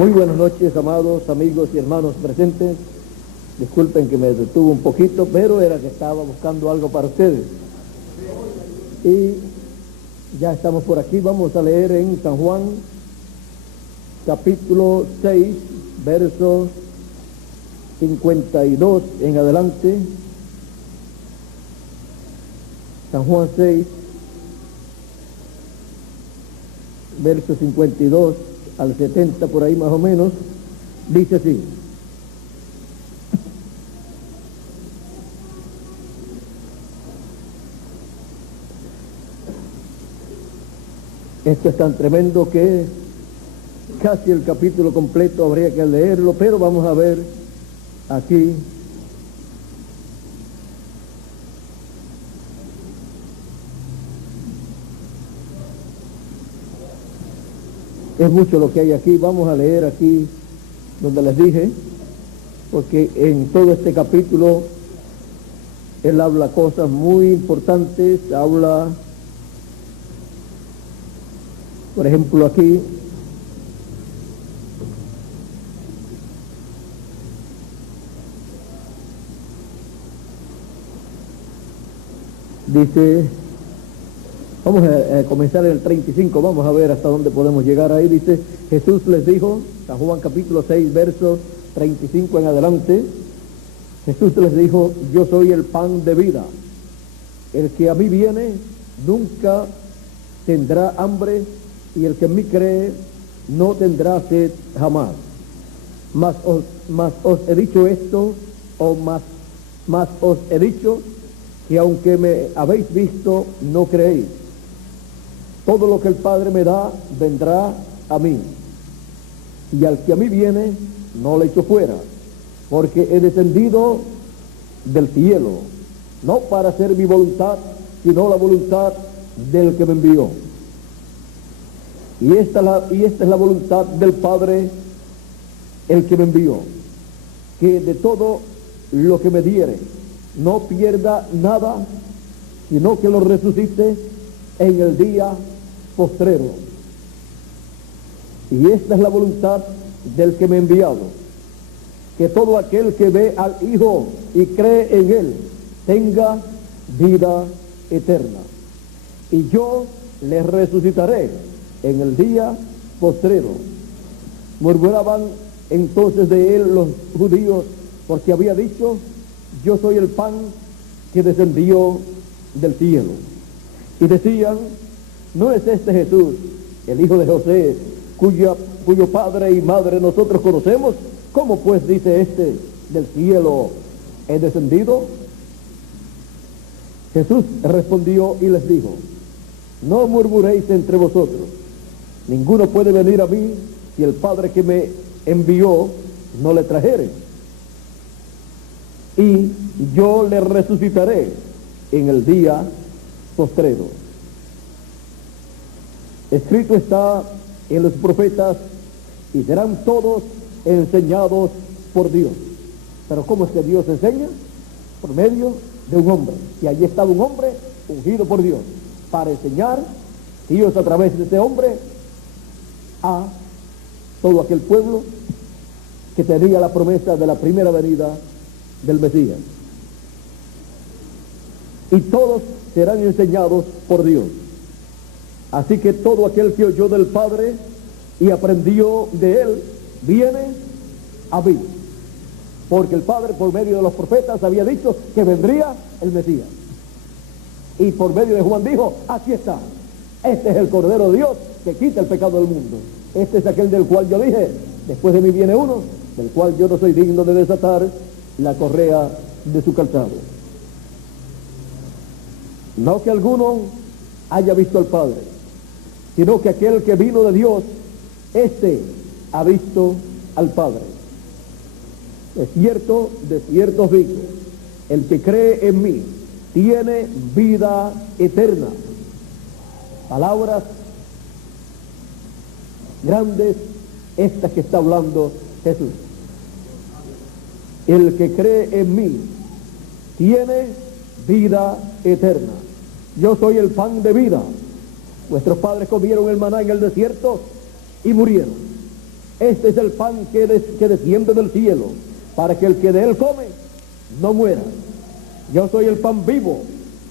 Muy buenas noches, amados amigos y hermanos presentes. Disculpen que me detuve un poquito, pero era que estaba buscando algo para ustedes. Y ya estamos por aquí. Vamos a leer en San Juan, capítulo 6, versos 52 en adelante. San Juan 6, versos 52 al 70, por ahí más o menos, dice así: esto es tan tremendo que casi el capítulo completo habría que leerlo, pero vamos a ver aquí es mucho lo que hay aquí. Vamos a leer aquí donde les dije, porque en todo este capítulo él habla cosas muy importantes. Habla, por ejemplo, aquí dice, vamos a comenzar en el 35, vamos a ver hasta dónde podemos llegar ahí. Dice: Jesús les dijo, San Juan capítulo 6, versos 35 en adelante, Jesús les dijo: yo soy el pan de vida. El que a mí viene nunca tendrá hambre, y el que en mí cree no tendrá sed jamás. Mas os he dicho esto, mas os he dicho que aunque me habéis visto, no creéis. Todo lo que el Padre me da, vendrá a mí. Y al que a mí viene, no le echo fuera, porque he descendido del cielo, no para hacer mi voluntad, sino la voluntad del que me envió. Y esta es la voluntad del Padre, el que me envió, que de todo lo que me diere, no pierda nada, sino que lo resucite en el día postrero. Y esta es la voluntad del que me ha enviado, que todo aquel que ve al Hijo y cree en Él tenga vida eterna, y yo le resucitaré en el día postrero. Murmuraban entonces de él los judíos, porque había dicho: yo soy el pan que descendió del cielo. Y decían: ¿no es este Jesús, el hijo de José, cuyo padre y madre nosotros conocemos? ¿Cómo pues dice este: del cielo he descendido? Jesús respondió y les dijo: no murmuréis entre vosotros. Ninguno puede venir a mí si el Padre que me envió no le trajere. Y yo le resucitaré en el día postrero. Escrito está en los profetas: y serán todos enseñados por Dios. Pero ¿cómo es que Dios enseña? Por medio de un hombre. Y allí estaba un hombre ungido por Dios para enseñar. Dios, a través de ese hombre, a todo aquel pueblo que tenía la promesa de la primera venida del Mesías. Y todos serán enseñados por Dios. Así que todo aquel que oyó del Padre y aprendió de Él, viene a mí. Porque el Padre, por medio de los profetas, había dicho que vendría el Mesías. Y por medio de Juan dijo: aquí está. Este es el Cordero de Dios que quita el pecado del mundo. Este es aquel del cual yo dije: después de mí viene uno, del cual yo no soy digno de desatar la correa de su calzado. No que alguno haya visto al Padre, sino que aquel que vino de Dios, este ha visto al Padre. De cierto os digo, el que cree en mí tiene vida eterna. Palabras grandes estas que está hablando Jesús. El que cree en mí tiene vida eterna. Yo soy el pan de vida. Vuestros padres comieron el maná en el desierto y murieron. Este es el pan que desciende del cielo, para que el que de él come no muera. Yo soy el pan vivo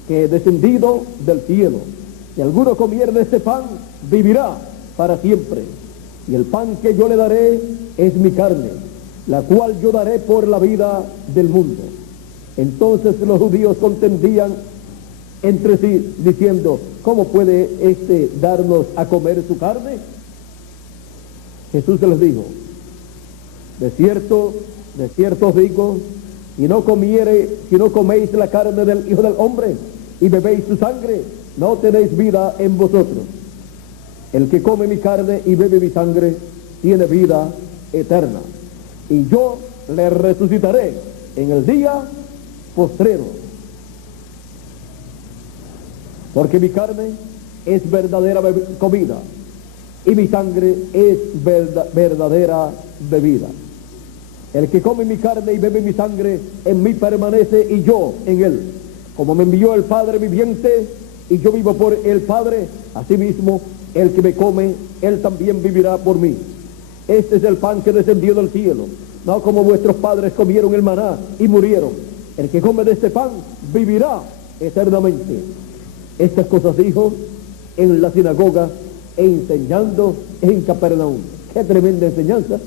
que he descendido del cielo. Si alguno comiere de este pan, vivirá para siempre. Y el pan que yo le daré es mi carne, la cual yo daré por la vida del mundo. Entonces los judíos contendían entre sí, diciendo: ¿cómo puede éste darnos a comer su carne? Jesús les dijo: de cierto os digo, si no coméis la carne del Hijo del Hombre y bebéis su sangre, no tenéis vida en vosotros. El que come mi carne y bebe mi sangre tiene vida eterna, y yo le resucitaré en el día postrero. Porque mi carne es verdadera comida y mi sangre es verdadera bebida. El que come mi carne y bebe mi sangre en mí permanece y yo en él. Como me envió el Padre viviente y yo vivo por el Padre, asimismo el que me come, él también vivirá por mí. Este es el pan que descendió del cielo, no como vuestros padres comieron el maná y murieron. El que come de este pan vivirá eternamente. Estas cosas dijo en la sinagoga e enseñando en Capernaum. Qué tremenda enseñanza.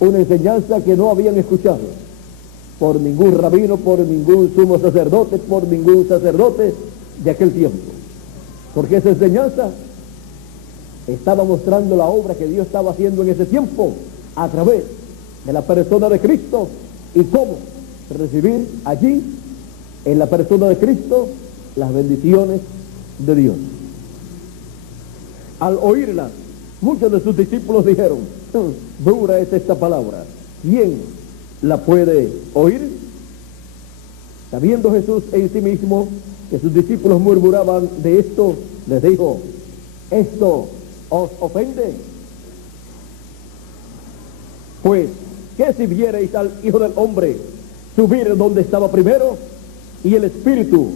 Una enseñanza que no habían escuchado por ningún rabino, por ningún sumo sacerdote, por ningún sacerdote de aquel tiempo. Porque esa enseñanza estaba mostrando la obra que Dios estaba haciendo en ese tiempo a través de la persona de Cristo, y cómo recibir allí, en la persona de Cristo, las bendiciones de Dios. Al oírla, muchos de sus discípulos dijeron: dura es esta palabra, ¿quién la puede oír? Sabiendo Jesús en sí mismo que sus discípulos murmuraban de esto, les dijo: ¿esto os ofende? Pues, ¿qué si viereis al Hijo del Hombre subir donde estaba primero? Y el Espíritu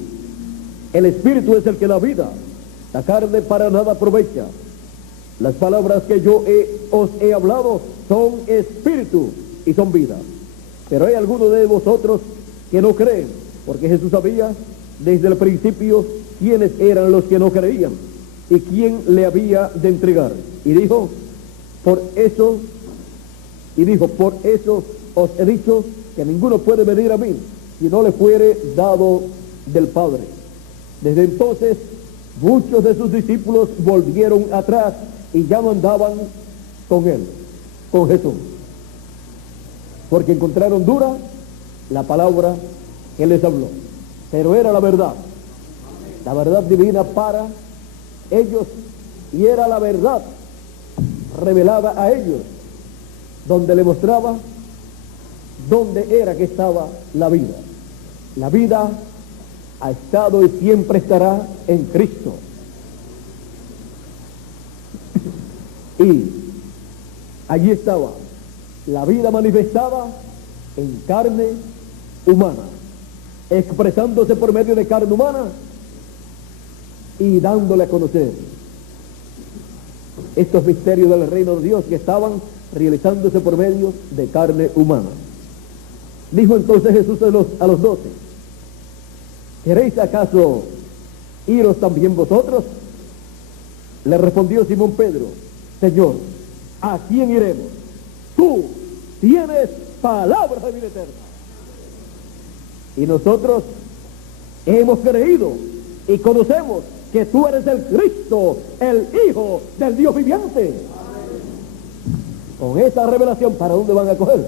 es el que da vida, la carne para nada aprovecha. Las palabras que yo os he hablado son espíritu y son vida. Pero hay algunos de vosotros que no creen, porque Jesús sabía desde el principio quiénes eran los que no creían y quién le había de entregar. Y dijo, por eso os he dicho que ninguno puede venir a mí si no le fuere dado del Padre. Desde entonces muchos de sus discípulos volvieron atrás y ya no andaban con él, con Jesús, porque encontraron dura la palabra que les habló. Pero era la verdad divina para ellos, y era la verdad revelada a ellos, donde le mostraba dónde era que estaba la vida. La vida ha estado y siempre estará en Cristo. Y allí estaba la vida manifestada en carne humana, expresándose por medio de carne humana y dándole a conocer estos misterios del reino de Dios que estaban realizándose por medio de carne humana. Dijo entonces Jesús a los 12: ¿queréis acaso iros también vosotros? Le respondió Simón Pedro: Señor, ¿a quién iremos? Tú tienes palabras de vida eterna. Y nosotros hemos creído y conocemos que tú eres el Cristo, el Hijo del Dios viviente. Con esa revelación, ¿para dónde van a coger?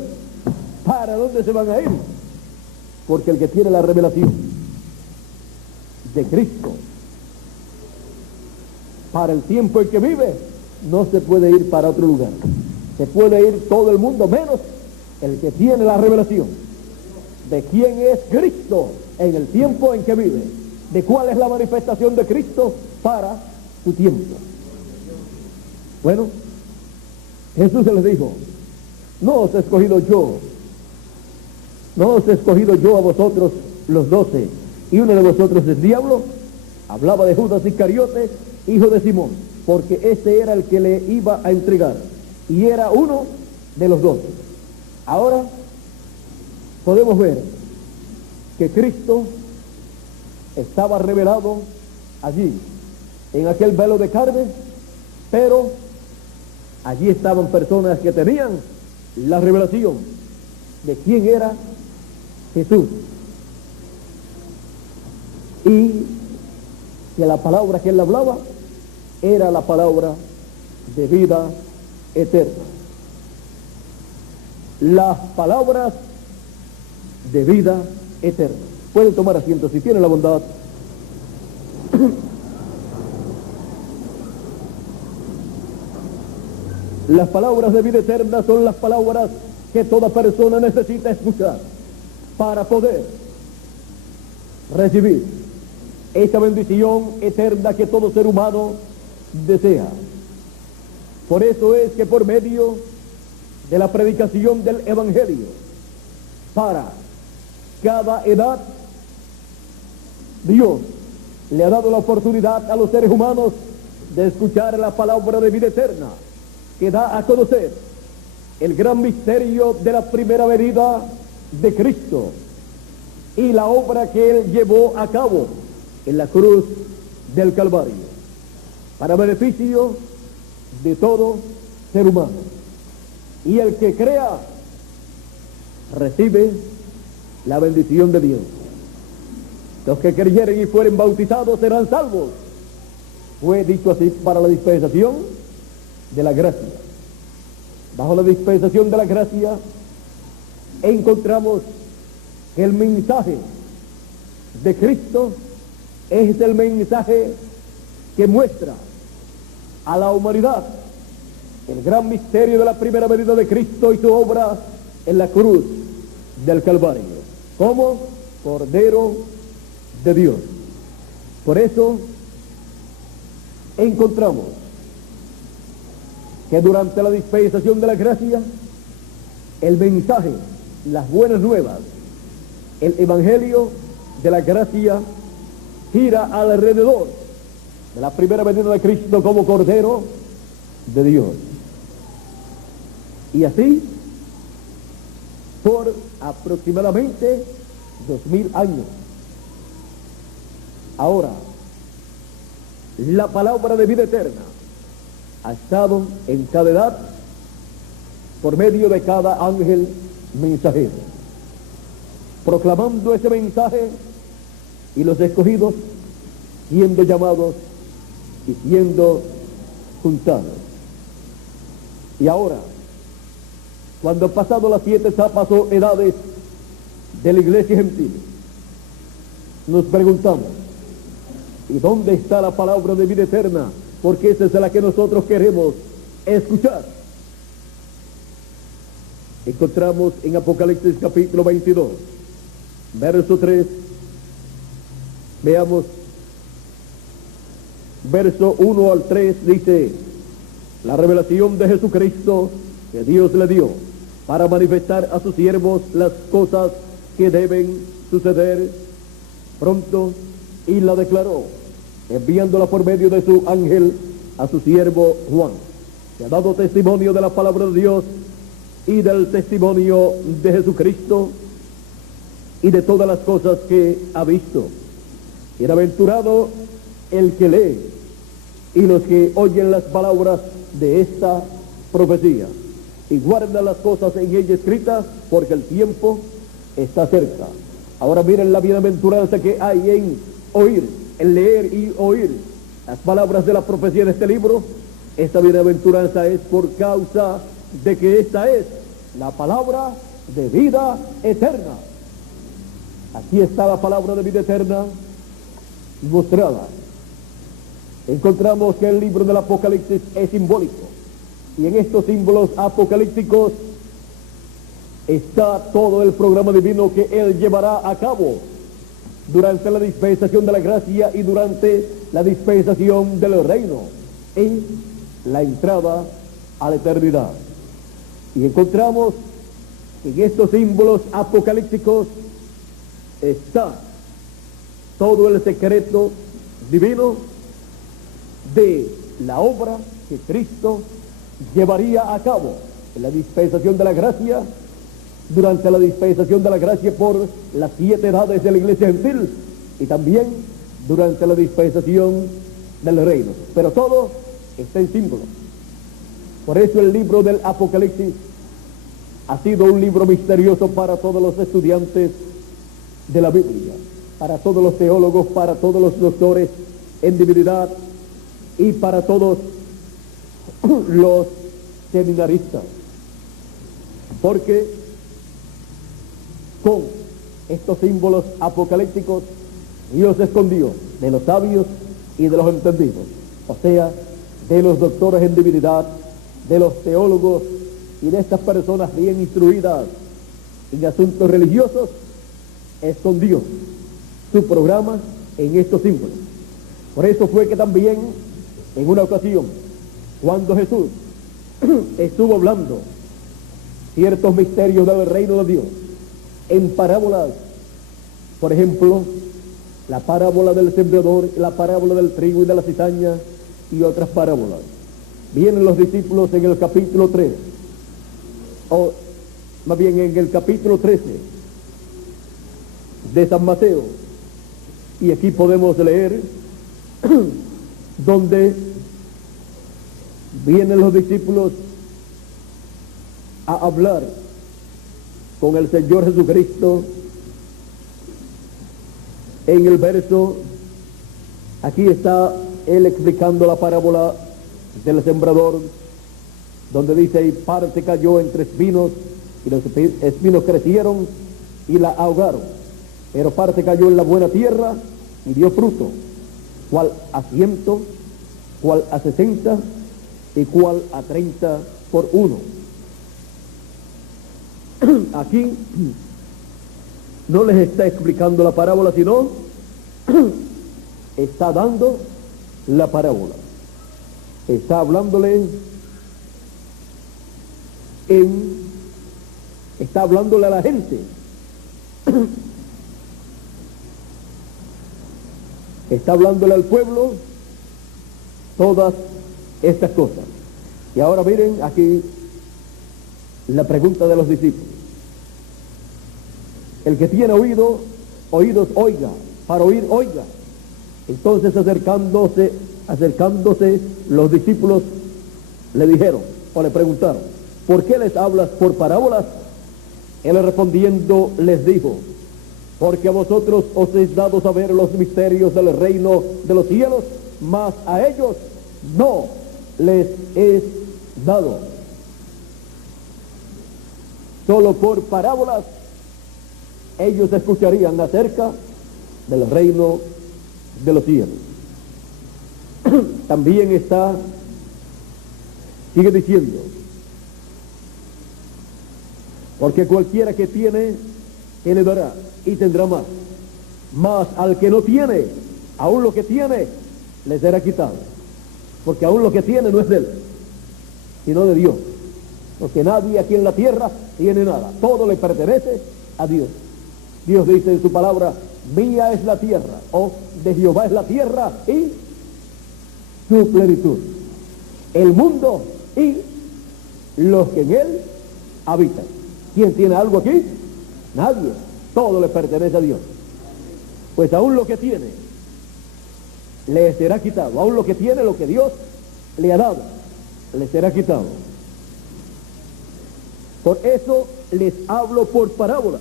¿Para dónde se van a ir? Porque el que tiene la revelación de Cristo para el tiempo en que vive, no se puede ir para otro lugar. Se puede ir todo el mundo, menos el que tiene la revelación de quién es Cristo en el tiempo en que vive, de cuál es la manifestación de Cristo para su tiempo. Bueno, Jesús les dijo: no os he escogido yo a vosotros los 12, y uno de vosotros es diablo. Hablaba de Judas Iscariote, hijo de Simón, porque este era el que le iba a entregar. y era uno de los 12. Ahora podemos ver que Cristo estaba revelado allí, en aquel velo de carne, pero allí estaban personas que tenían la revelación de quién era Jesús, y que la palabra que él hablaba era la palabra de vida eterna. Las palabras de vida eterna. Pueden tomar asiento si tienen la bondad. Las palabras de vida eterna son las palabras que toda persona necesita escuchar para poder recibir esa bendición eterna que todo ser humano desea. Por eso es que por medio de la predicación del Evangelio, para cada edad, Dios le ha dado la oportunidad a los seres humanos de escuchar la palabra de vida eterna, que da a conocer el gran misterio de la primera venida de Cristo y la obra que él llevó a cabo en la cruz del Calvario, para beneficio de todo ser humano. Y el que crea recibe la bendición de Dios. Los que creyeren y fueren bautizados serán salvos. Fue dicho así para la dispensación de la gracia. Bajo la dispensación de la gracia encontramos que el mensaje de Cristo es el mensaje que muestra a la humanidad el gran misterio de la primera venida de Cristo y su obra en la cruz del Calvario, como Cordero de Dios. Por eso encontramos que durante la dispensación de la gracia, el mensaje, las buenas nuevas, el evangelio de la gracia gira alrededor de la primera venida de Cristo como Cordero de Dios. Y así, por aproximadamente 2000 años. Ahora, la palabra de vida eterna ha estado en cada edad por medio de cada ángel mensajero, proclamando ese mensaje, y los escogidos siendo llamados y siendo juntados. Y ahora, cuando han pasado las 7 etapas o edades de la iglesia gentil, nos preguntamos, ¿y dónde está la palabra de vida eterna? Porque esa es la que nosotros queremos escuchar. Encontramos en Apocalipsis capítulo 22, verso 3, veamos, verso 1 al 3, dice: la revelación de Jesucristo que Dios le dio para manifestar a sus siervos las cosas que deben suceder pronto, y la declaró, enviándola por medio de su ángel a su siervo Juan, que ha dado testimonio de la palabra de Dios y del testimonio de Jesucristo y de todas las cosas que ha visto. Bienaventurado el que lee y los que oyen las palabras de esta profecía y guardan las cosas en ella escritas, porque el tiempo está cerca. Ahora miren la bienaventuranza que hay en oír, en leer y oír las palabras de la profecía de este libro. Esta bienaventuranza es por causa de que esta es la palabra de vida eterna. Aquí está la palabra de vida eterna mostrada. Encontramos que el libro del Apocalipsis es simbólico, y en estos símbolos apocalípticos está todo el programa divino que él llevará a cabo durante la dispensación de la gracia y durante la dispensación del reino en la entrada a la eternidad. Y encontramos que en estos símbolos apocalípticos está todo el secreto divino de la obra que Cristo llevaría a cabo en la dispensación de la gracia, durante la dispensación de la gracia por las 7 edades de la iglesia gentil y también durante la dispensación del reino. Pero todo está en símbolo. Por eso el libro del Apocalipsis ha sido un libro misterioso para todos los estudiantes de la Biblia, para todos los teólogos, para todos los doctores en divinidad y para todos los seminaristas. Porque con estos símbolos apocalípticos Dios escondió de los sabios y de los entendidos, o sea, de los doctores en divinidad, de los teólogos y de estas personas bien instruidas en asuntos religiosos, escondió su programa en estos símbolos. Por eso fue que también en una ocasión, cuando Jesús estuvo hablando ciertos misterios del reino de Dios en parábolas, por ejemplo, la parábola del sembrador, la parábola del trigo y de la cizaña y otras parábolas, vienen los discípulos en el capítulo 3, o más bien en el capítulo 13 de San Mateo, y aquí podemos leer donde vienen los discípulos a hablar con el Señor Jesucristo. En el verso, aquí está él explicando la parábola del sembrador, donde dice: y parte cayó entre espinos, y los espinos crecieron y la ahogaron, pero parte cayó en la buena tierra y dio fruto, cual a 100, cual a 60 y cual a 30 por uno. Aquí no les está explicando la parábola, sino está dando la parábola, está hablándole está hablándole a la gente, está hablándole al pueblo todas estas cosas. Y ahora miren aquí la pregunta de los discípulos. El que tiene oídos, oiga; para oír, oiga. Entonces acercándose los discípulos le dijeron, o le preguntaron: ¿por qué les hablas por parábolas? Él respondiendo les dijo: porque a vosotros os es dado saber los misterios del reino de los cielos, mas a ellos no les es dado. Solo por parábolas ellos escucharían acerca del reino de los cielos. También sigue diciendo: porque cualquiera que tiene, él le dará y tendrá más. Mas al que no tiene, aún lo que tiene, le será quitado. Porque aún lo que tiene no es de él, sino de Dios. Porque nadie aquí en la tierra tiene nada. Todo le pertenece a Dios. Dios dice en su palabra: mía es la tierra, o de Jehová es la tierra y su plenitud, el mundo y los que en él habitan. ¿Quién tiene algo aquí? Nadie. Todo le pertenece a Dios. Pues aún lo que tiene le será quitado. Aún lo que tiene, lo que Dios le ha dado, le será quitado. Por eso les hablo por parábolas,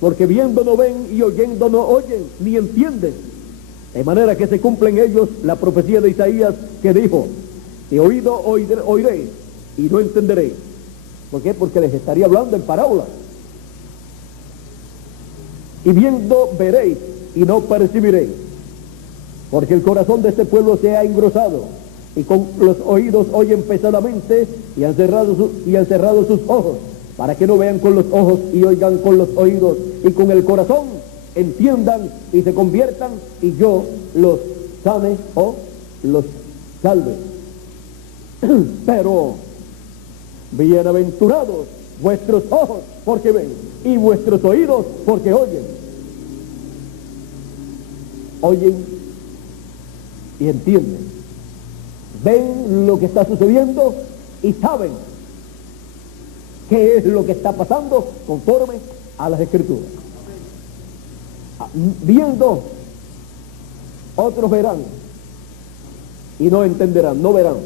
porque viendo no ven y oyendo no oyen ni entienden, de manera que se cumple en ellos la profecía de Isaías, que dijo: de oído oiré y no entenderé. ¿Por qué? Porque les estaría hablando en parábolas. Y viendo veréis y no percibiréis, porque el corazón de este pueblo se ha engrosado, y con los oídos oyen pesadamente, y han cerrado sus ojos, para que no vean con los ojos y oigan con los oídos, y con el corazón entiendan y se conviertan, y yo los sane o los salve. Pero bienaventurados vuestros ojos porque ven, y vuestros oídos porque oyen. Oyen y entienden. Ven lo que está sucediendo y saben qué es lo que está pasando conforme a las Escrituras. Viendo, otros verán y no entenderán, no verán.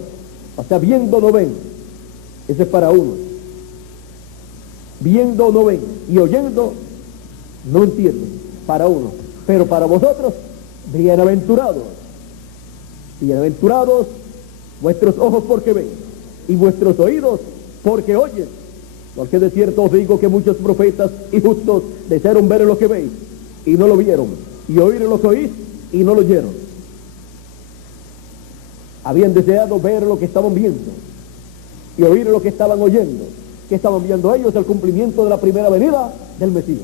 O sea, viendo no ven. Ese es para uno. Viendo no ven y oyendo no entienden, para uno. Pero para vosotros, bienaventurados. Bienaventurados vuestros ojos porque ven y vuestros oídos porque oyen. Porque de cierto os digo que muchos profetas y justos desearon ver lo que veis y no lo vieron, y oír lo que oís y no lo oyeron. Habían deseado ver lo que estaban viendo y oír lo que estaban oyendo. ¿Qué estaban viendo ellos? El cumplimiento de la primera venida del Mesías.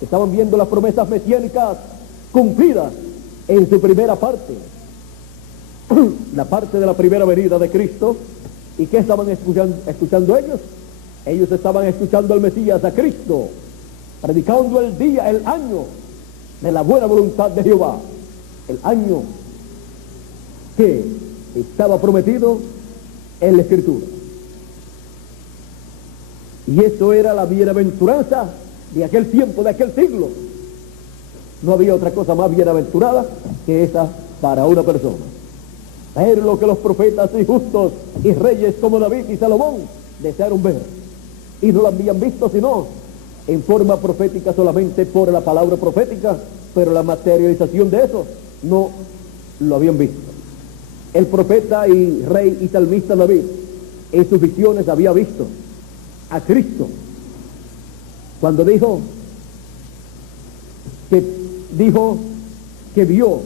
Estaban viendo las promesas mesiánicas cumplidas en su primera parte, la parte de la primera venida de Cristo. ¿Y qué estaban escuchando ellos? Ellos estaban escuchando al Mesías, a Cristo, predicando el día, el año de la buena voluntad de Jehová, el año que estaba prometido en la Escritura. Y eso era la bienaventuranza de aquel tiempo, de aquel siglo. No había otra cosa más bienaventurada que esa para una persona. Ver lo que los profetas y justos y reyes como David y Salomón desearon ver. Y no lo habían visto sino en forma profética, solamente por la palabra profética, pero la materialización de eso no lo habían visto. El profeta y rey y salmista David en sus visiones había visto a Cristo cuando dijo que vio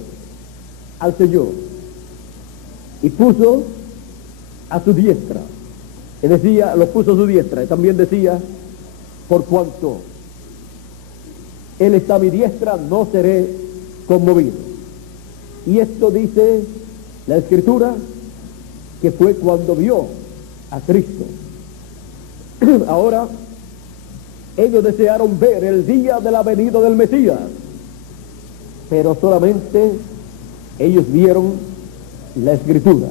al Señor y puso a su diestra. Él decía, lo puso a su diestra, y también decía, por cuanto Él está a mi diestra, no seré conmovido. Y esto dice la Escritura, que fue cuando vio a Cristo. Ahora, ellos desearon ver el día de la venida del Mesías, pero solamente ellos vieron la Escritura,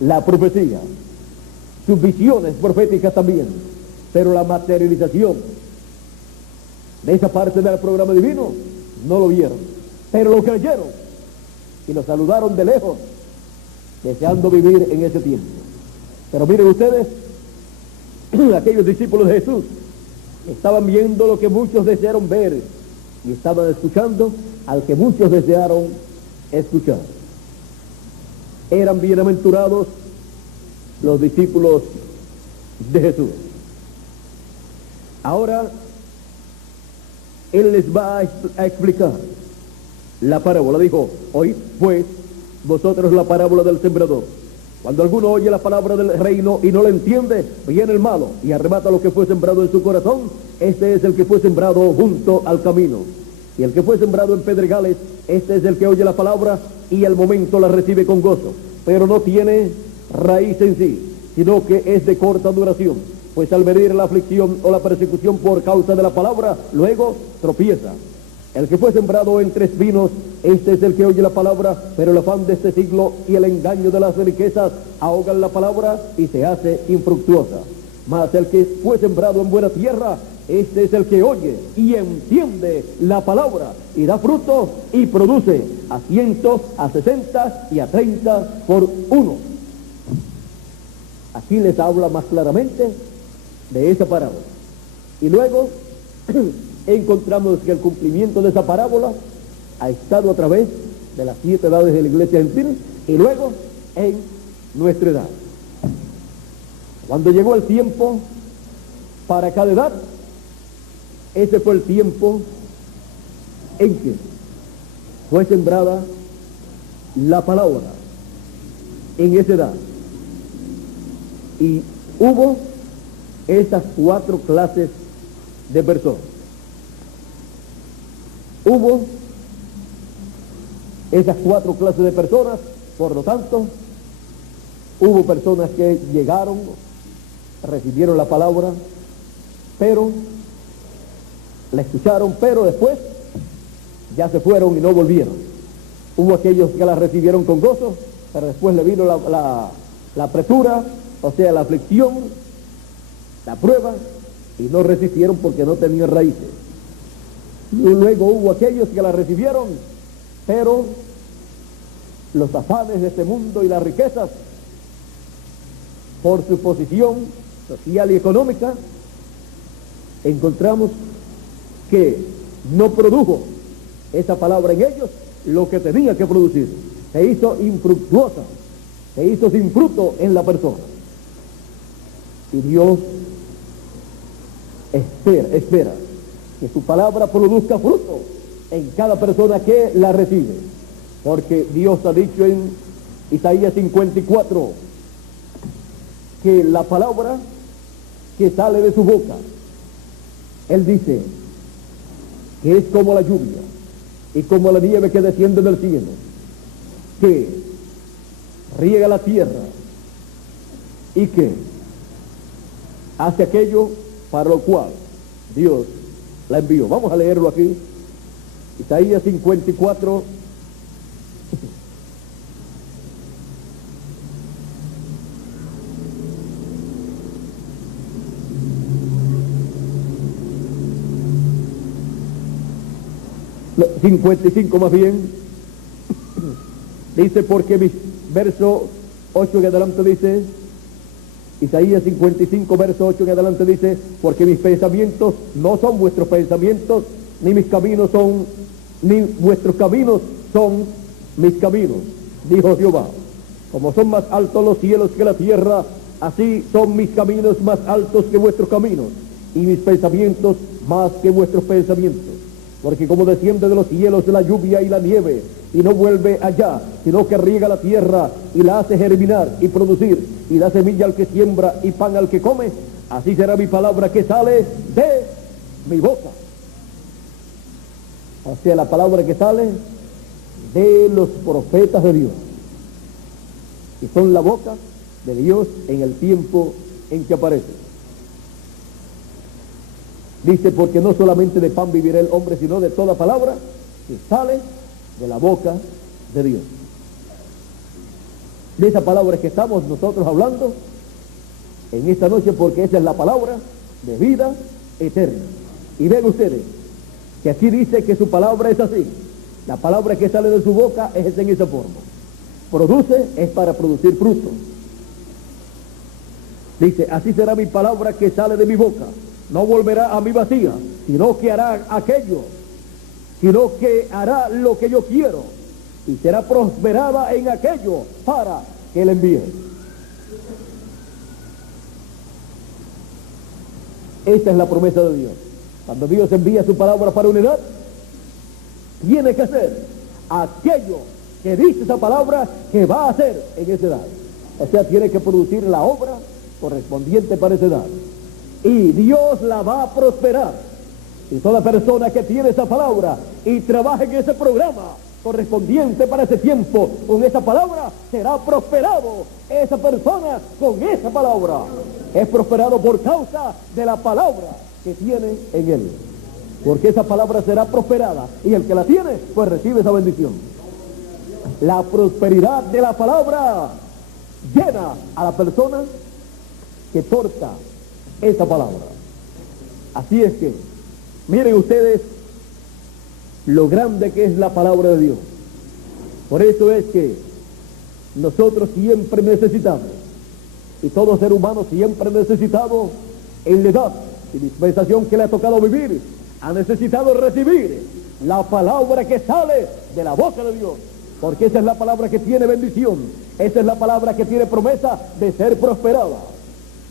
la profecía, sus visiones proféticas también, pero la materialización de esa parte del programa divino no lo vieron, pero lo creyeron y lo saludaron de lejos, deseando vivir en ese tiempo. Pero miren ustedes, aquellos discípulos de Jesús estaban viendo lo que muchos desearon ver y estaban escuchando al que muchos desearon escuchar. Eran bienaventurados los discípulos de Jesús. Ahora Él les va a explicar la parábola. Dijo, oíd pues vosotros la parábola del sembrador. Cuando alguno oye la palabra del reino y no la entiende, viene el malo y arrebata lo que fue sembrado en su corazón. Este es el que fue sembrado junto al camino. Y el que fue sembrado en pedregales, este es el que oye la palabra y al momento la recibe con gozo, pero no tiene raíz en sí, sino que es de corta duración. Pues al venir la aflicción o la persecución por causa de la palabra, luego tropieza. El que fue sembrado entre espinos, este es el que oye la palabra, pero el afán de este siglo y el engaño de las riquezas ahogan la palabra y se hace infructuosa. Mas el que fue sembrado en buena tierra, este es el que oye y entiende la palabra y da fruto y produce a 100, a 60 y a 30 por uno. Aquí les habla más claramente de esa parábola. Y luego encontramos que el cumplimiento de esa parábola ha estado a través de las 7 edades de la iglesia gentil y luego en nuestra edad. Cuando llegó el tiempo para cada edad, ese fue el tiempo en que fue sembrada la palabra en esa edad. Y hubo esas 4 clases de personas. Hubo esas 4 clases de personas, por lo tanto, hubo personas que llegaron, recibieron la palabra, pero la escucharon, pero después ya se fueron y no volvieron. Hubo aquellos que la recibieron con gozo, pero después le vino la apretura o sea, la aflicción, la prueba, y no resistieron porque no tenían raíces. Y luego hubo aquellos que la recibieron, pero los afanes de este mundo y las riquezas, por su posición social y económica, encontramos que no produjo esa palabra en ellos lo que tenía que producir. Se hizo infructuosa, se hizo sin fruto en la persona. Y Dios espera que su palabra produzca fruto en cada persona que la recibe, porque Dios ha dicho en Isaías 54 que la palabra que sale de su boca, Él dice que es como la lluvia y como la nieve que desciende del cielo, que riega la tierra y que hace aquello para lo cual Dios la envió. Vamos a leerlo aquí, Isaías 54. No, 55 más bien. Dice, porque mi verso 8 en adelante dice, Isaías 55, verso 8 en adelante dice, porque mis pensamientos no son vuestros pensamientos, ni mis caminos son, ni vuestros caminos son mis caminos, dijo Jehová. Como son más altos los cielos que la tierra, así son mis caminos más altos que vuestros caminos, y mis pensamientos más que vuestros pensamientos. Porque como desciende de los cielos la lluvia y la nieve, y no vuelve allá, sino que riega la tierra y la hace germinar y producir, y da semilla al que siembra y pan al que come, así será mi palabra que sale de mi boca. O sea, la palabra que sale de los profetas de Dios, que son la boca de Dios en el tiempo en que aparece. Dice, porque no solamente de pan vivirá el hombre, sino de toda palabra que sale de la boca de Dios. De esa palabra que estamos nosotros hablando en esta noche, porque esa es la palabra de vida eterna. Y ven ustedes que aquí dice que su palabra es así. La palabra que sale de su boca es en esa forma. Produce, es para producir fruto. Dice, así será mi palabra que sale de mi boca. No volverá a mí vacía, sino que hará aquello, sino que hará lo que yo quiero, y será prosperada en aquello para que le envíe. Esta es la promesa de Dios. Cuando Dios envía su palabra para una edad, tiene que hacer aquello que dice esa palabra que va a hacer en esa edad. O sea, tiene que producir la obra correspondiente para esa edad. Y Dios la va a prosperar. Y toda persona que tiene esa palabra y trabaje en ese programa correspondiente para ese tiempo con esa palabra, será prosperado esa persona con esa palabra. Es prosperado por causa de la palabra que tiene en él, porque esa palabra será prosperada, y el que la tiene pues recibe esa bendición. La prosperidad de la palabra llena a la persona que porta esa palabra. Así es que miren ustedes lo grande que es la palabra de Dios. Por eso es que nosotros siempre necesitamos, y todo ser humano siempre ha necesitado, en la edad y dispensación que le ha tocado vivir, ha necesitado recibir la palabra que sale de la boca de Dios, porque esa es la palabra que tiene bendición, esa es la palabra que tiene promesa de ser prosperada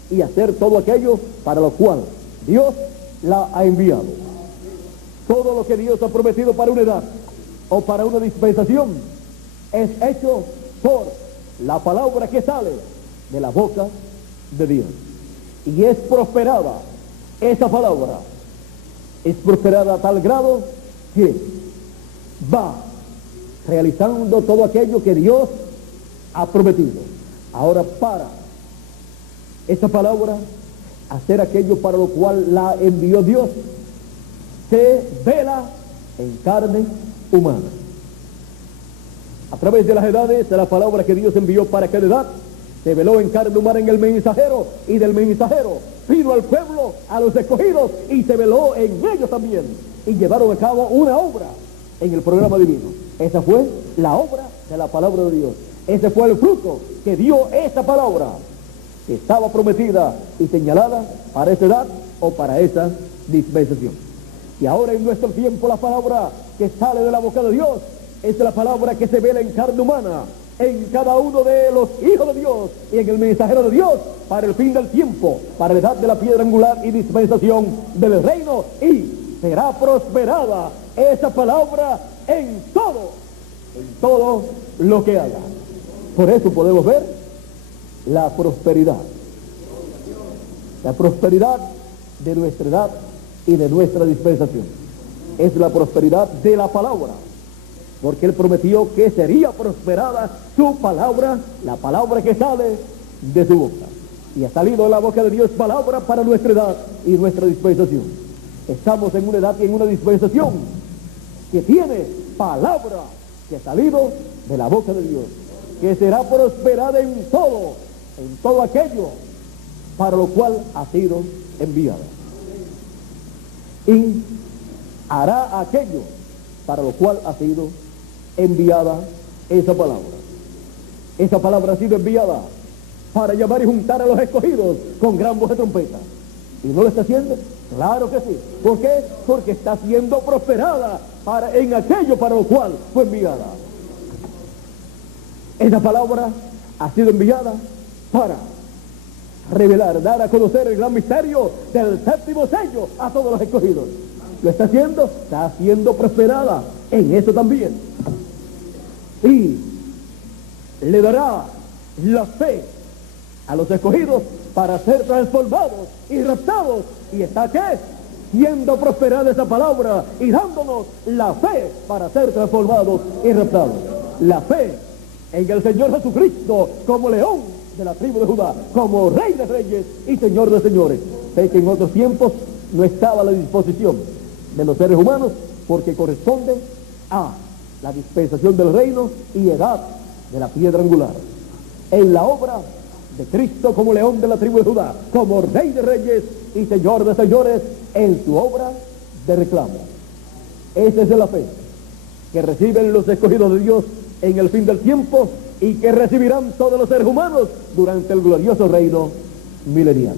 y hacer todo aquello para lo cual Dios la ha enviado. Todo lo que Dios ha prometido para una edad o para una dispensación es hecho por la palabra que sale de la boca de Dios, y es prosperada. Esa palabra es prosperada a tal grado que va realizando todo aquello que Dios ha prometido. Ahora, para esa palabra hacer aquello para lo cual la envió Dios, se vela en carne humana. A través de las edades, de la palabra que Dios envió para cada edad, se veló en carne humana en el mensajero, y del mensajero vino al pueblo, a los escogidos, y se veló en ellos también, y llevaron a cabo una obra en el programa divino. Esa fue la obra de la palabra de Dios. Ese fue el fruto que dio esa palabra, que estaba prometida y señalada para esa edad o para esa dispensación. Y ahora en nuestro tiempo la palabra que sale de la boca de Dios es la palabra que se vela en carne humana, en cada uno de los hijos de Dios y en el mensajero de Dios, para el fin del tiempo, para la edad de la piedra angular y dispensación del reino, y será prosperada esa palabra en todo lo que haga. Por eso podemos ver la prosperidad de nuestra edad y de nuestra dispensación. Es la prosperidad de la palabra, porque Él prometió que sería prosperada su palabra, la palabra que sale de su boca. Y ha salido de la boca de Dios palabra para nuestra edad y nuestra dispensación. Estamos en una edad y en una dispensación que tiene palabra que ha salido de la boca de Dios, que será prosperada en todo aquello para lo cual ha sido enviada. Y hará aquello para lo cual ha sido enviada esa palabra. Esa palabra ha sido enviada para llamar y juntar a los escogidos con gran voz de trompeta. ¿Y no lo está haciendo? Claro que sí. ¿Por qué? Porque está siendo prosperada en aquello para lo cual fue enviada. Esa palabra ha sido enviada para revelar, dar a conocer el gran misterio del séptimo sello a todos los escogidos. ¿Lo está haciendo? Está siendo prosperada en eso también. Y le dará la fe a los escogidos para ser transformados y raptados. ¿Y está qué? Siendo prosperada esa palabra y dándonos la fe para ser transformados y raptados. La fe en el Señor Jesucristo como león de la tribu de Judá, como Rey de reyes y Señor de señores. Sé que en otros tiempos no estaba a la disposición de los seres humanos, porque corresponde a la dispensación del reino y edad de la piedra angular. En la obra de Cristo como león de la tribu de Judá, como Rey de reyes y Señor de señores, en su obra de reclamo. Esa es la fe que reciben los escogidos de Dios en el fin del tiempo y que recibirán todos los seres humanos durante el glorioso reino milenial.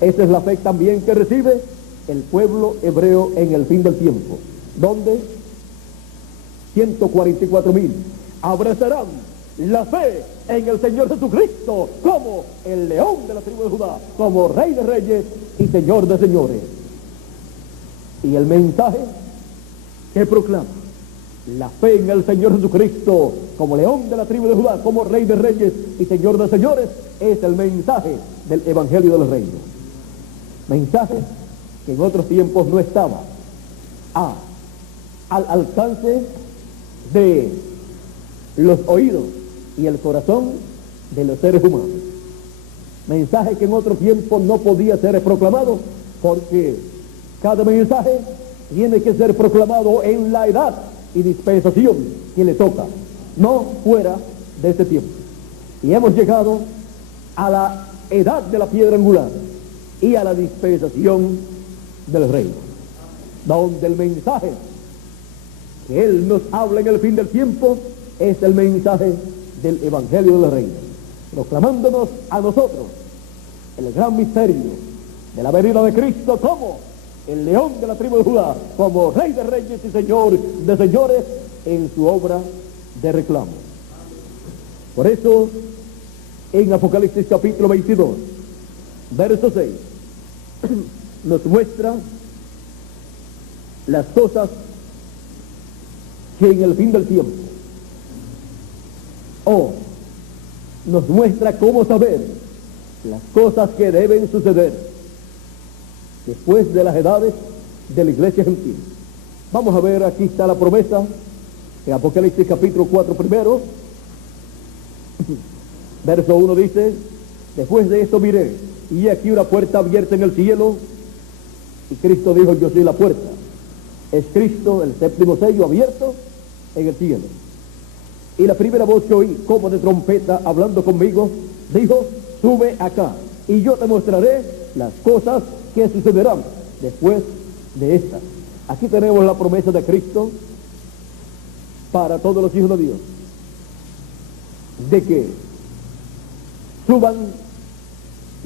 Esa es la fe también que recibe el pueblo hebreo en el fin del tiempo, donde 144,000 abrazarán la fe en el Señor Jesucristo como el león de la tribu de Judá, como Rey de reyes y Señor de señores. Y el mensaje que proclama la fe en el Señor Jesucristo como león de la tribu de Judá, como Rey de reyes y Señor de señores, es el mensaje del Evangelio del Reino. Mensaje que en otros tiempos no estaba al alcance de los oídos y el corazón de los seres humanos. Mensaje que en otro tiempo no podía ser proclamado, porque cada mensaje tiene que ser proclamado en la edad y dispensación que le toca, no fuera de este tiempo. Y hemos llegado a la edad de la piedra angular y a la dispensación del reino, donde el mensaje que Él nos habla en el fin del tiempo es el mensaje del Evangelio del Reino, proclamándonos a nosotros el gran misterio de la venida de Cristo como el león de la tribu de Judá, como Rey de reyes y Señor de señores, en su obra de reclamo. Por eso, en Apocalipsis capítulo 22, verso 6, nos muestra las cosas que en el fin del tiempo, nos muestra cómo saber las cosas que deben suceder después de las edades de la iglesia gentil. Vamos a ver, aquí está la promesa en Apocalipsis capítulo 4 primero, verso 1 dice: después de esto miré, y aquí una puerta abierta en el cielo, y Cristo dijo: yo soy la puerta. Es Cristo el séptimo sello abierto en el cielo. Y la primera voz que oí, como de trompeta, hablando conmigo, dijo, sube acá y yo te mostraré las cosas que sucederán después de esta. Aquí tenemos la promesa de Cristo para todos los hijos de Dios, de que suban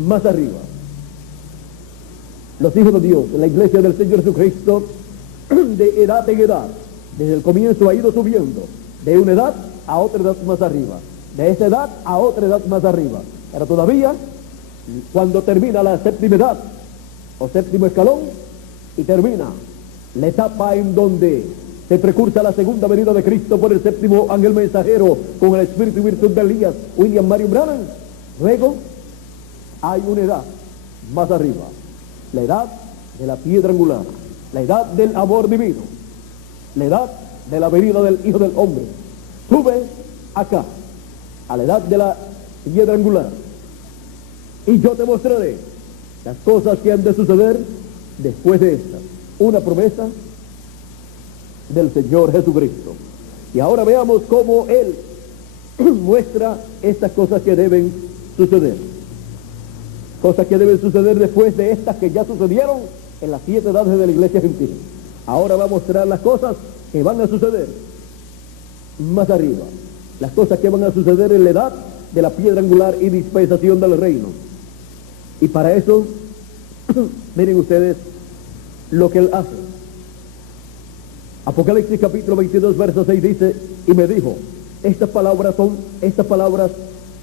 más arriba. Los hijos de Dios, la iglesia del Señor Jesucristo, de edad en edad, desde el comienzo ha ido subiendo, de una edad a otra edad más arriba, de esta edad a otra edad más arriba. Pero todavía, cuando termina la séptima edad, o séptimo escalón, y termina la etapa en donde se precursa la segunda venida de Cristo por el séptimo ángel mensajero, con el espíritu y virtud de Elías, William Marion Branham, luego hay una edad más arriba, la edad de la piedra angular, la edad del amor divino, la edad de la venida del Hijo del Hombre. Sube acá, a la edad de la piedra angular, y yo te mostraré las cosas que han de suceder después de esta. Una promesa del Señor Jesucristo. Y ahora veamos cómo Él muestra estas cosas que deben suceder. Cosas que deben suceder después de estas que ya sucedieron en las 7 edades de la iglesia gentil. Ahora va a mostrar las cosas que van a suceder más arriba. Las cosas que van a suceder en la edad de la piedra angular y dispensación del reino. Y para eso, miren ustedes lo que Él hace. Apocalipsis capítulo 22, verso 6 dice, y me dijo, estas palabras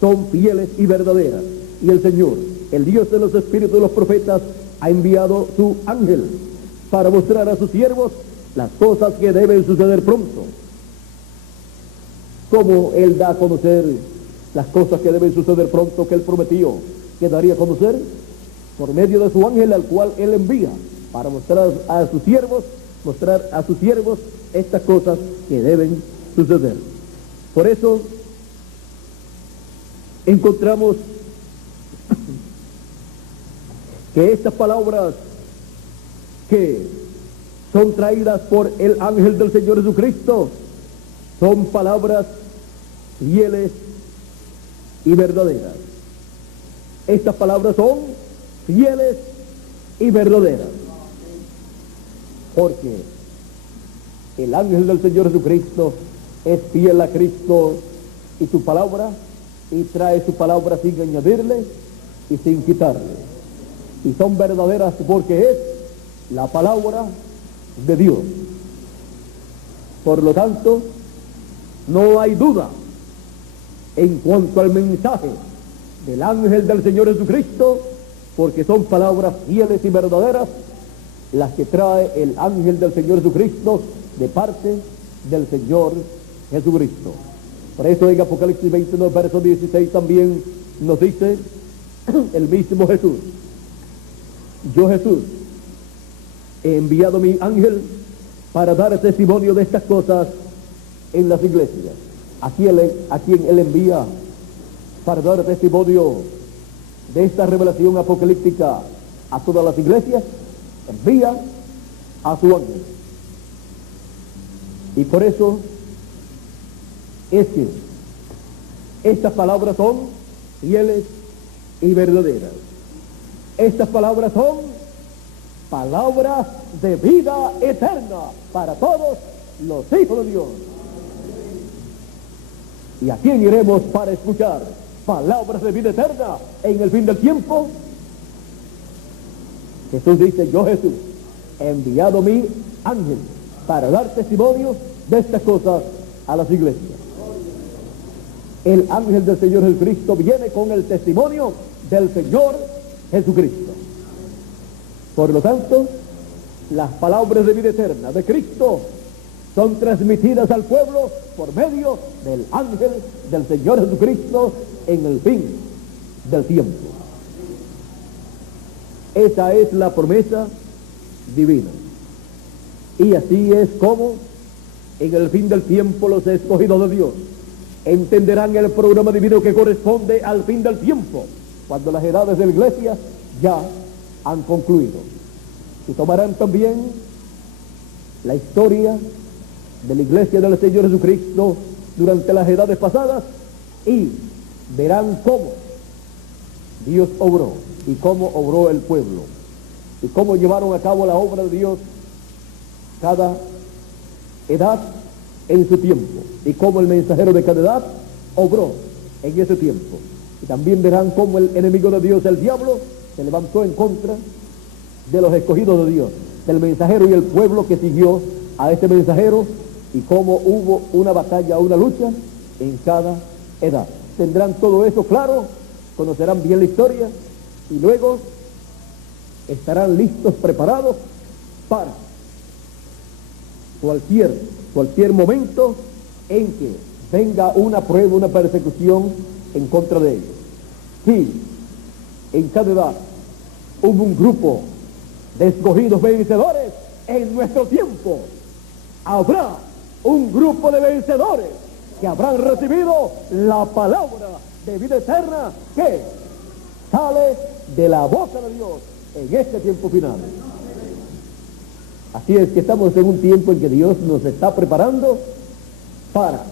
son fieles y verdaderas. Y el Señor, el Dios de los espíritus de los profetas, ha enviado su ángel para mostrar a sus siervos las cosas que deben suceder pronto. Como Él da a conocer las cosas que deben suceder pronto, que Él prometió que daría a conocer por medio de su ángel, al cual Él envía para mostrar a sus siervos estas cosas que deben suceder. Por eso encontramos que estas palabras que son traídas por el ángel del Señor Jesucristo son palabras fieles y verdaderas. Estas palabras son fieles y verdaderas, porque el ángel del Señor Jesucristo es fiel a Cristo y su palabra, y trae su palabra sin añadirle y sin quitarle. Y son verdaderas porque es la palabra de Dios. Por lo tanto, no hay duda en cuanto al mensaje del ángel del Señor Jesucristo, porque son palabras fieles y verdaderas las que trae el ángel del Señor Jesucristo de parte del Señor Jesucristo. Por eso en Apocalipsis 22, verso 16 también nos dice el mismo Jesús: yo, Jesús, he enviado mi ángel para dar testimonio de estas cosas en las iglesias. ¿A quién Él envía para dar testimonio de esta revelación apocalíptica a todas las iglesias? Envía a su ángel. Y por eso es que estas palabras son fieles y verdaderas. Estas palabras son palabras de vida eterna para todos los hijos de Dios. ¿Y a quién iremos para escuchar palabras de vida eterna en el fin del tiempo? Jesús dice: yo, Jesús, he enviado mi ángel para dar testimonio de estas cosas a las iglesias. El ángel del Señor Jesucristo viene con el testimonio del Señor Jesucristo. Por lo tanto, las palabras de vida eterna de Cristo son transmitidas al pueblo por medio del ángel del Señor Jesucristo en el fin del tiempo. Esa es la promesa divina. Y así es como en el fin del tiempo los escogidos de Dios entenderán el programa divino que corresponde al fin del tiempo, cuando las edades de la iglesia ya han concluido. Y tomarán también la historia de la iglesia del Señor Jesucristo durante las edades pasadas y verán cómo Dios obró y cómo obró el pueblo y cómo llevaron a cabo la obra de Dios cada edad en su tiempo y cómo el mensajero de cada edad obró en ese tiempo. Y también verán cómo el enemigo de Dios, el diablo, se levantó en contra de los escogidos de Dios, del mensajero y el pueblo que siguió a este mensajero, y cómo hubo una batalla, una lucha en cada edad. Tendrán todo eso claro, conocerán bien la historia y luego estarán listos, preparados para cualquier momento en que venga una prueba, una persecución en contra de ellos. Sí, en cada edad hubo un grupo de escogidos vencedores. En nuestro tiempo habrá un grupo de vencedores que habrán recibido la palabra de vida eterna que sale de la boca de Dios en este tiempo final. Así es que estamos en un tiempo en que Dios nos está preparando para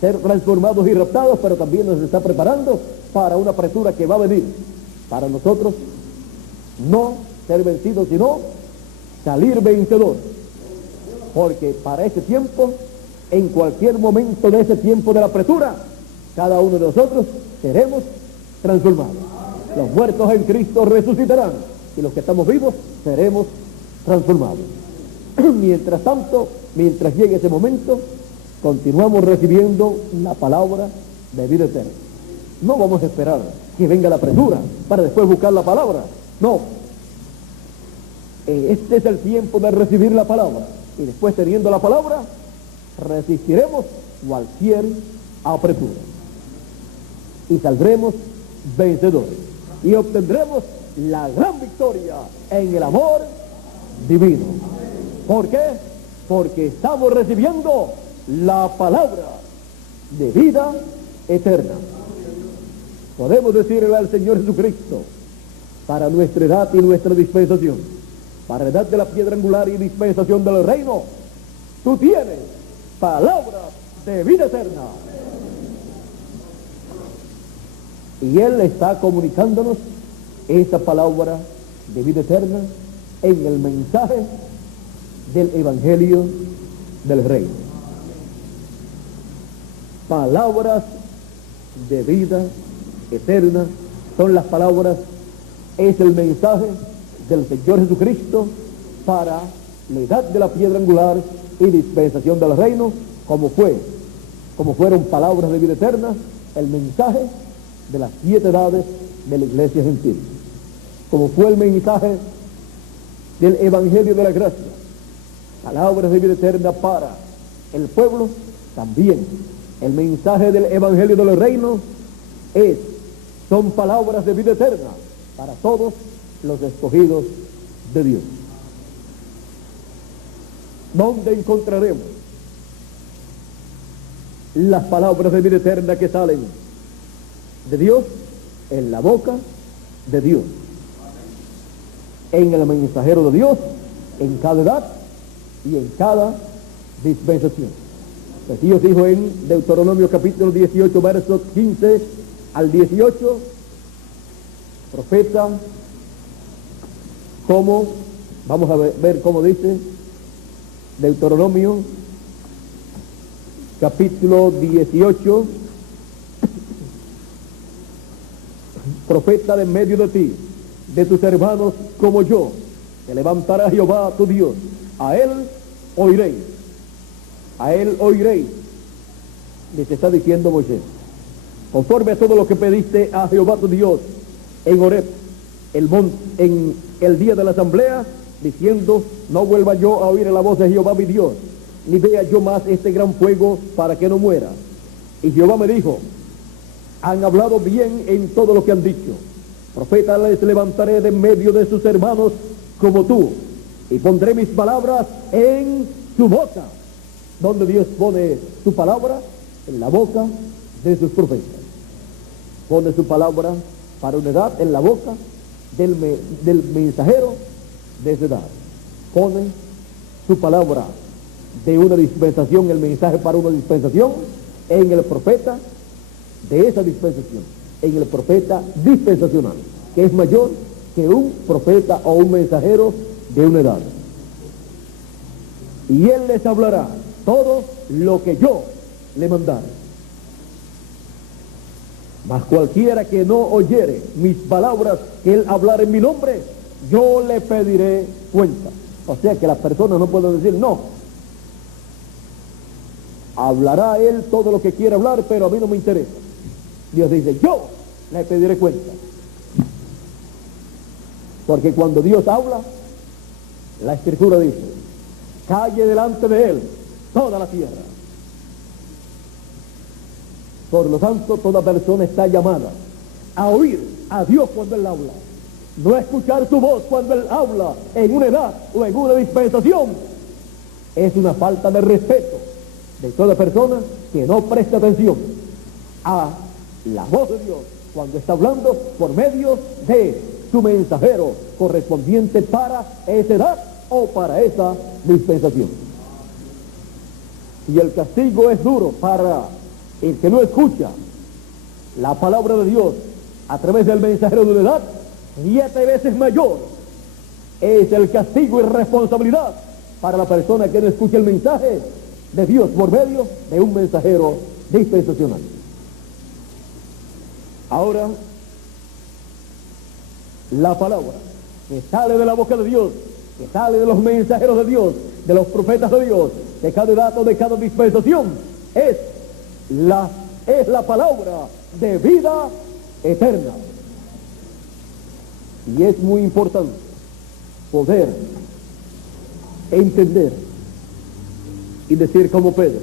ser transformados y raptados, pero también nos está preparando para una apresura que va a venir para nosotros, no ser vencidos, sino salir vencedor, porque para ese tiempo, en cualquier momento de ese tiempo de la apresura, cada uno de nosotros seremos transformados. Los muertos en Cristo resucitarán y los que estamos vivos seremos transformados. Mientras tanto, mientras llegue ese momento, continuamos recibiendo la palabra de vida eterna. No vamos a esperar que venga la apresura para después buscar la palabra. No. Este es el tiempo de recibir la palabra. Y después, teniendo la palabra, resistiremos cualquier apresura. Y saldremos vencedores. Y obtendremos la gran victoria en el amor divino. ¿Por qué? Porque estamos recibiendo la palabra de vida eterna. Podemos decirle al Señor Jesucristo, para nuestra edad y nuestra dispensación, para la edad de la piedra angular y dispensación del reino, tú tienes palabra de vida eterna. Y Él está comunicándonos esa palabra de vida eterna en el mensaje del Evangelio del Reino. Palabras de vida eterna son las palabras, es el mensaje del Señor Jesucristo para la edad de la piedra angular y dispensación del reino, como fueron palabras de vida eterna el mensaje de las 7 edades de la iglesia gentil, como fue el mensaje del Evangelio de la gracia, palabras de vida eterna para el pueblo. También el mensaje del Evangelio del reino son palabras de vida eterna para todos los escogidos de Dios. ¿Dónde encontraremos las palabras de vida eterna que salen de Dios? En la boca de Dios, en el mensajero de Dios, en cada edad y en cada dispensación. Pues Dios dijo en Deuteronomio capítulo 18, versos 15 al 18, profeta, vamos a ver cómo dice Deuteronomio capítulo 18, profeta de en medio de ti, de tus hermanos como yo, te levantará Jehová tu Dios, a él oiréis, les está diciendo Moisés, conforme a todo lo que pediste a Jehová tu Dios en Horeb, en el día de la asamblea, diciendo, no vuelva yo a oír la voz de Jehová mi Dios, ni vea yo más este gran fuego para que no muera. Y Jehová me dijo, han hablado bien en todo lo que han dicho. Profeta les levantaré de en medio de sus hermanos como tú, y pondré mis palabras en su boca. Donde Dios pone su palabra en la boca de sus profetas. Pone su palabra para una edad en la boca del mensajero de esa edad. Pone su palabra de una dispensación, el mensaje para una dispensación, en el profeta de esa dispensación. en el profeta dispensacional, que es mayor que un profeta o un mensajero de una edad. Y él les hablará todo lo que yo le mandare. Mas cualquiera que no oyere mis palabras que él hablara en mi nombre, yo le pediré cuenta. O sea que las personas no pueden decir no. Hablará él todo lo que quiera hablar, pero a mí no me interesa. Dios dice, yo le pediré cuenta. Porque cuando Dios habla, la Escritura dice, calle delante de él toda la tierra. Por lo tanto, toda persona está llamada a oír a Dios cuando él habla. No escuchar su voz cuando él habla en una edad o en una dispensación. Es una falta de respeto de toda persona que no presta atención a la voz de Dios cuando está hablando por medio de su mensajero correspondiente para esa edad o para esa dispensación. Y el castigo es duro para el que no escucha la palabra de Dios a través del mensajero de una edad, 7 veces mayor es el castigo y responsabilidad para la persona que no escucha el mensaje de Dios por medio de un mensajero dispensacional. Ahora, la palabra que sale de la boca de Dios, que sale de los mensajeros de Dios, de los profetas de Dios, de cada edad o de cada dispensación, es la palabra de vida eterna. Y es muy importante poder entender y decir como Pedro,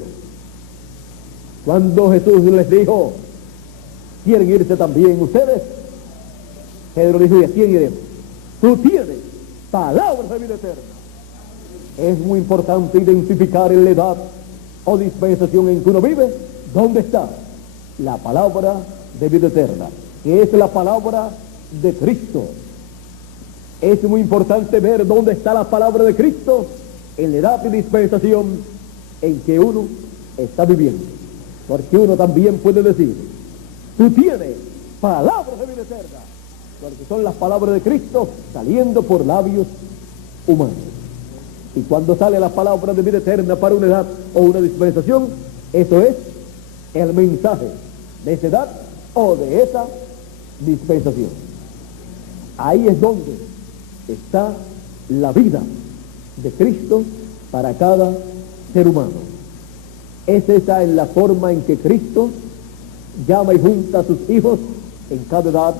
cuando Jesús les dijo, ¿quieren irse también ustedes? Pedro dijo, ¿y a quién iremos? Tú tienes palabras de vida eterna. Es muy importante identificar en la edad o dispensación en que uno vive, ¿dónde está la palabra de vida eterna? Que es la palabra de Cristo. Es muy importante ver dónde está la palabra de Cristo en la edad y dispensación en que uno está viviendo. Porque uno también puede decir, tú tienes palabras de vida eterna, porque son las palabras de Cristo saliendo por labios humanos. Y cuando sale la palabra de vida eterna para una edad o una dispensación, eso es el mensaje de esa edad o de esa dispensación. Ahí es donde está la vida de Cristo para cada ser humano. Es esa en la forma en que Cristo llama y junta a sus hijos en cada edad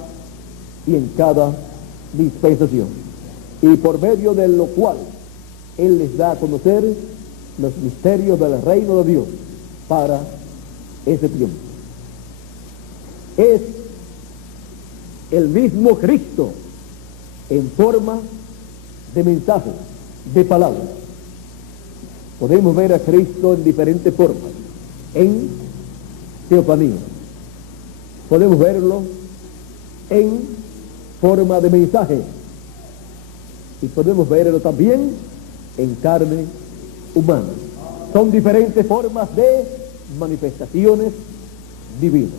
y en cada dispensación, y por medio de lo cual Él les da a conocer los misterios del reino de Dios para ese tiempo. Es el mismo Cristo en forma de mensaje, de palabra. Podemos ver a Cristo en diferentes formas, en teofanía. Podemos verlo en forma de mensaje y podemos verlo también en carne humana. Son diferentes formas de manifestaciones divinas.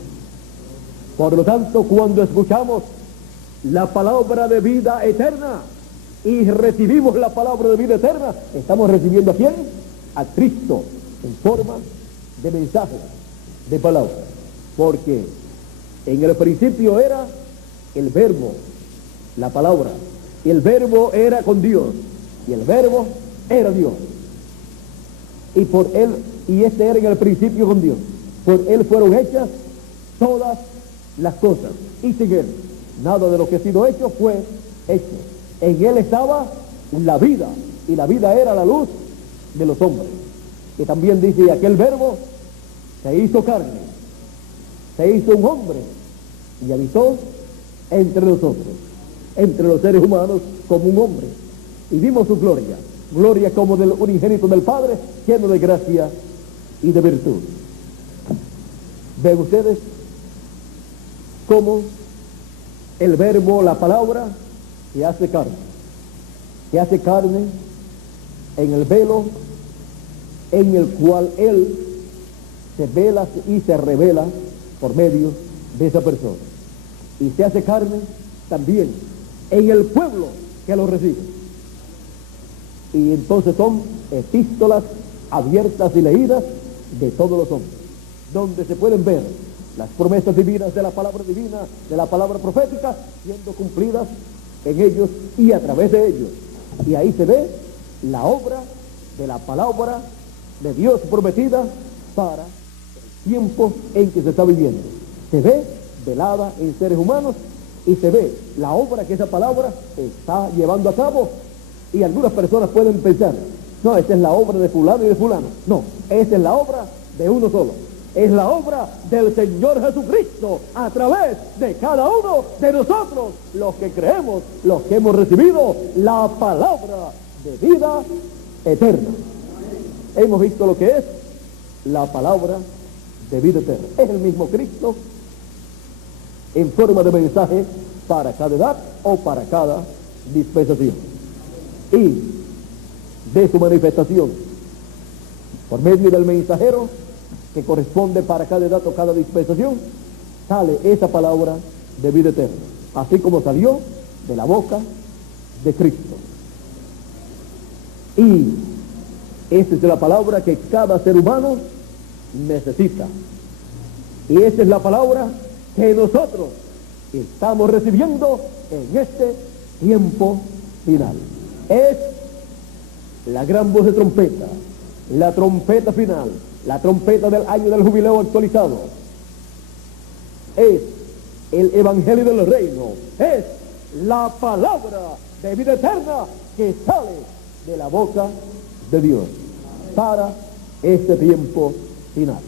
Por lo tanto, cuando escuchamos la palabra de vida eterna y recibimos la palabra de vida eterna, estamos recibiendo ¿a quién? A Cristo en forma de mensaje, de palabra. Porque en el principio era el verbo, la palabra, y el verbo era con Dios, y el verbo era Dios. Y por él, y este era en el principio con Dios, por él fueron hechas todas las cosas, y sin él nada de lo que ha sido hecho fue hecho. En él estaba la vida, y la vida era la luz de los hombres. Que también dice, aquel verbo se hizo carne, se hizo un hombre, y habitó entre nosotros, entre los seres humanos, como un hombre, y vimos su gloria, gloria como del unigénito del Padre, lleno de gracia y de virtud. ¿Ven ustedes cómo el verbo, la palabra, se hace carne en el velo en el cual Él se vela y se revela por medio de esa persona? y se hace carne también en el pueblo que lo recibe. Y entonces son epístolas abiertas y leídas de todos los hombres, donde se pueden ver las promesas divinas de la palabra divina, de la palabra profética, siendo cumplidas en ellos y a través de ellos. Y ahí se ve la obra de la palabra de Dios prometida para el tiempo en que se está viviendo. Se ve velada en seres humanos y se ve la obra que esa palabra está llevando a cabo. Y algunas personas pueden pensar, no, esta es la obra de fulano y de fulano. No, esta es la obra de uno solo. Es la obra del Señor Jesucristo a través de cada uno de nosotros, los que creemos, los que hemos recibido la palabra de vida eterna. Hemos visto lo que es la palabra de vida eterna. Es el mismo Cristo en forma de mensaje para cada edad o para cada dispensación. Y de su manifestación por medio del mensajero que corresponde para cada edad o cada dispensación, sale esa palabra de vida eterna, así como salió de la boca de Cristo. Y esa es la palabra que cada ser humano necesita. Y esa es la palabra que nosotros estamos recibiendo en este tiempo final. Es la gran voz de trompeta, la trompeta final, la trompeta del año del jubileo actualizado. Es el evangelio del reino, es la palabra de vida eterna que sale de la boca de Dios para este tiempo final.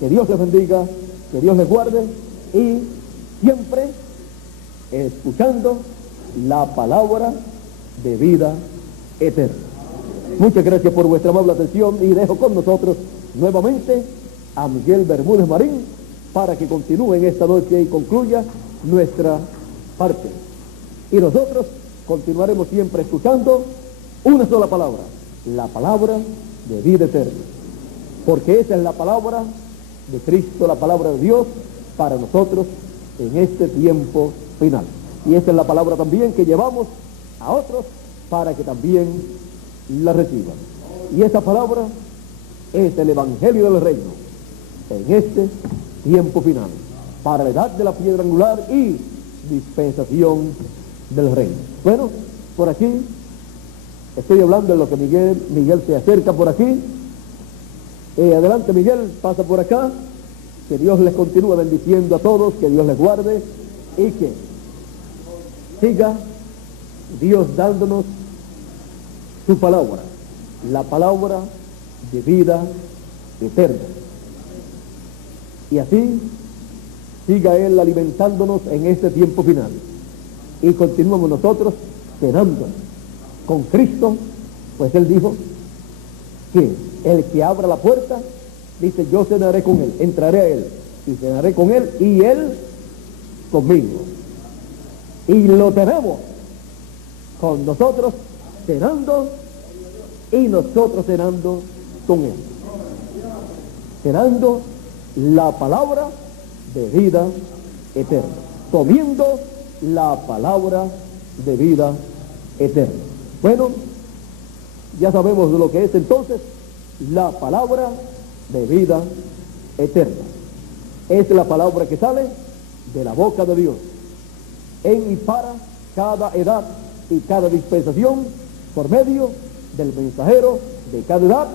Que Dios les bendiga, que Dios les guarde y siempre escuchando la palabra de vida eterna. Muchas gracias por vuestra amable atención y dejo con nosotros nuevamente a Miguel Bermúdez Marín para que continúe en esta noche y concluya nuestra parte. Y nosotros continuaremos siempre escuchando una sola palabra, la palabra de vida eterna, porque esa es la palabra de Cristo, la palabra de Dios para nosotros en este tiempo final. Y esa es la palabra también que llevamos a otros para que también la reciban. Y esa palabra es el evangelio del reino en este tiempo final, para la edad de la piedra angular y dispensación del reino. Bueno, por aquí estoy hablando de lo que Miguel se acerca por aquí. Adelante, Miguel, pasa por acá. Que Dios les continúe bendiciendo a todos, que Dios les guarde y que siga Dios dándonos su palabra, la palabra de vida eterna. Y así siga Él alimentándonos en este tiempo final. Y continuamos nosotros cenando con Cristo, pues Él dijo que el que abra la puerta, dice, yo cenaré con Él, entraré a Él, y cenaré con Él, y Él conmigo. Y lo tenemos con nosotros cenando, y nosotros cenando con Él. Cenando la palabra de vida eterna, comiendo la palabra de vida eterna. Bueno, ya sabemos lo que es entonces la palabra de vida eterna. Es la palabra que sale de la boca de Dios en y para cada edad y cada dispensación por medio del mensajero de cada edad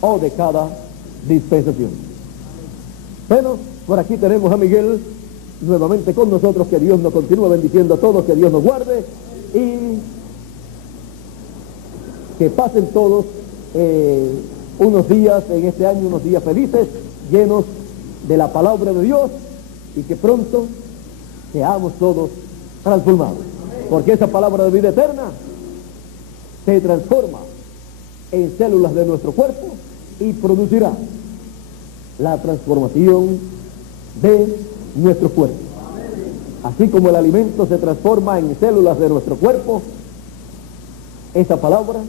o de cada dispensación. Bueno, por aquí tenemos a Miguel nuevamente con nosotros. Que Dios nos continúe bendiciendo a todos, que Dios nos guarde y que pasen todos unos días en este año, unos días felices, llenos de la palabra de Dios, y que pronto seamos todos transformados, porque esa palabra de vida eterna se transforma en células de nuestro cuerpo y producirá la transformación de nuestro cuerpo. Así como el alimento se transforma en células de nuestro cuerpo, esa palabra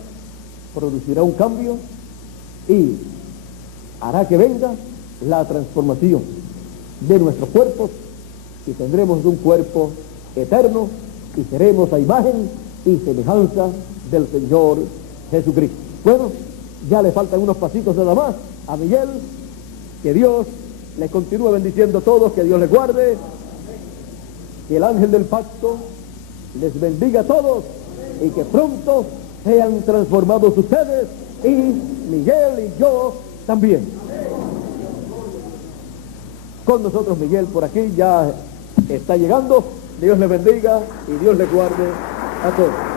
producirá un cambio y hará que venga la transformación de nuestros cuerpos y tendremos un cuerpo eterno y seremos a imagen y semejanza del Señor Jesucristo. Bueno, ya le faltan unos pasitos nada más a Miguel. Que Dios les continúe bendiciendo a todos, que Dios les guarde, que el ángel del pacto les bendiga a todos y que pronto sean transformados ustedes y Miguel y yo también. Con nosotros Miguel por aquí ya está llegando. Dios les bendiga y Dios les guarde a todos.